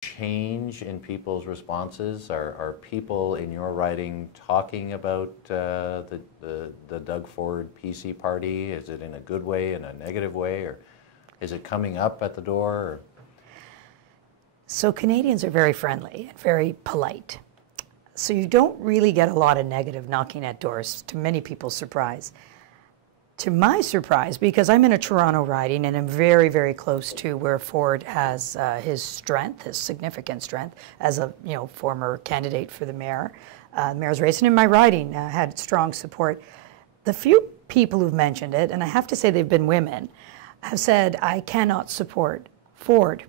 change in people's responses? Are people in your writing talking about the Doug Ford PC party? Is it in a good way, in a negative way, or is it coming up at the door? Or? So Canadians are very friendly and very polite. So you don't really get a lot of negative knocking at doors, to many people's surprise. To my surprise, because I'm in a Toronto riding and I'm very, very close to where Ford has his strength, his significant strength, as a former candidate for the mayor's race, and in my riding had strong support. The few people who've mentioned it, and I have to say they've been women, have said, I cannot support Ford.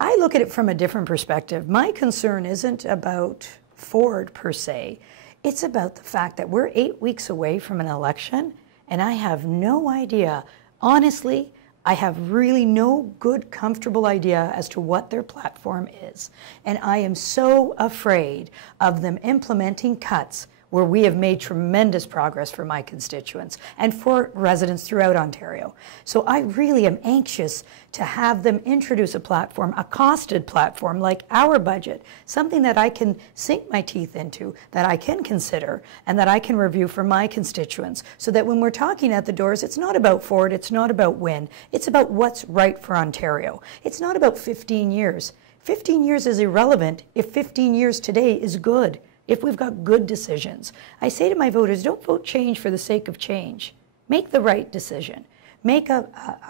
I look at it from a different perspective. My concern isn't about Ford per se. It's about the fact that we're 8 weeks away from an election, and I have no idea. Honestly, I have really no good, comfortable idea as to what their platform is. And I am so afraid of them implementing cuts where we have made tremendous progress for my constituents and for residents throughout Ontario. So I really am anxious to have them introduce a platform, a costed platform like our budget, something that I can sink my teeth into, that I can consider, and that I can review for my constituents, so that when we're talking at the doors, it's not about Ford, it's not about Wynne, it's about what's right for Ontario. It's not about 15 years. 15 years is irrelevant if 15 years today is good. If we've got good decisions. I say to my voters, don't vote change for the sake of change. Make the right decision. Make a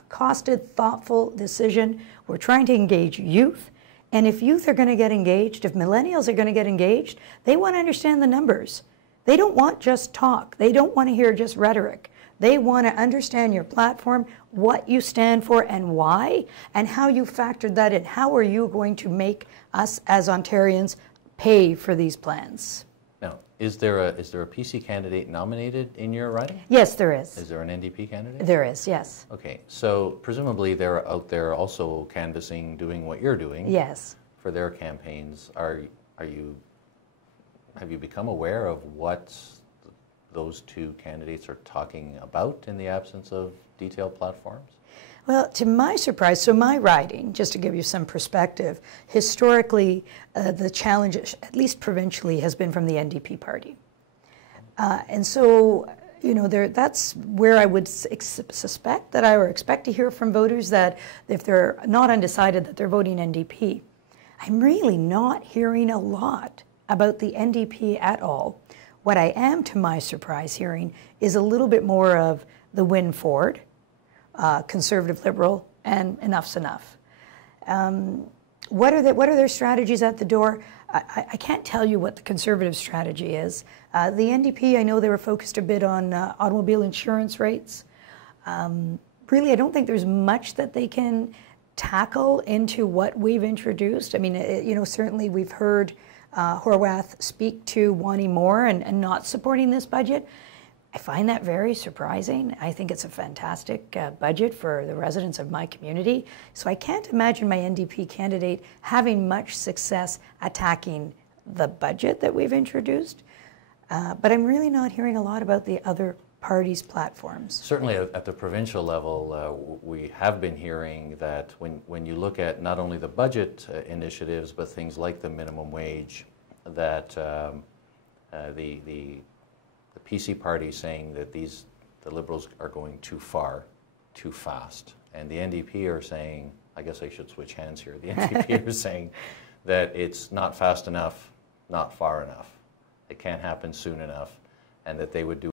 costed, thoughtful decision. We're trying to engage youth. And if youth are going to get engaged, if millennials are going to get engaged, they want to understand the numbers. They don't want just talk. They don't want to hear just rhetoric. They want to understand your platform, what you stand for and why, and how you factored that in. How are you going to make us as Ontarians pay for these plans? Now, is there a PC candidate nominated in your riding? Yes, there is. Is there an NDP candidate? There is, yes. Okay, so presumably they're out there also canvassing, doing what you're doing. Yes. For their campaigns. Have you become aware of what those two candidates are talking about in the absence of detailed platforms? Well, to my surprise, so my riding, just to give you some perspective, historically the challenge, at least provincially, has been from the NDP party. And so, that's where I would suspect that I would expect to hear from voters that if they're not undecided that they're voting NDP. I'm really not hearing a lot about the NDP at all. What I am, to my surprise, hearing is a little bit more of the Wynne Ford, Conservative Liberal, and enough's enough. What are their strategies at the door? I can't tell you what the Conservative strategy is. The NDP, I know they were focused a bit on automobile insurance rates. Really, I don't think there's much that they can tackle into what we've introduced. I mean, certainly we've heard Horwath speak to wanting more and not supporting this budget. I find that very surprising. I think it's a fantastic budget for the residents of my community. So I can't imagine my NDP candidate having much success attacking the budget that we've introduced. But I'm really not hearing a lot about the other parties' platforms. Certainly at the provincial level, we have been hearing that when you look at not only the budget initiatives, but things like the minimum wage, that the PC party saying that the Liberals are going too far, too fast. And the NDP are saying, I guess I should switch hands here, the NDP are saying that it's not fast enough, not far enough. It can't happen soon enough, and that they would do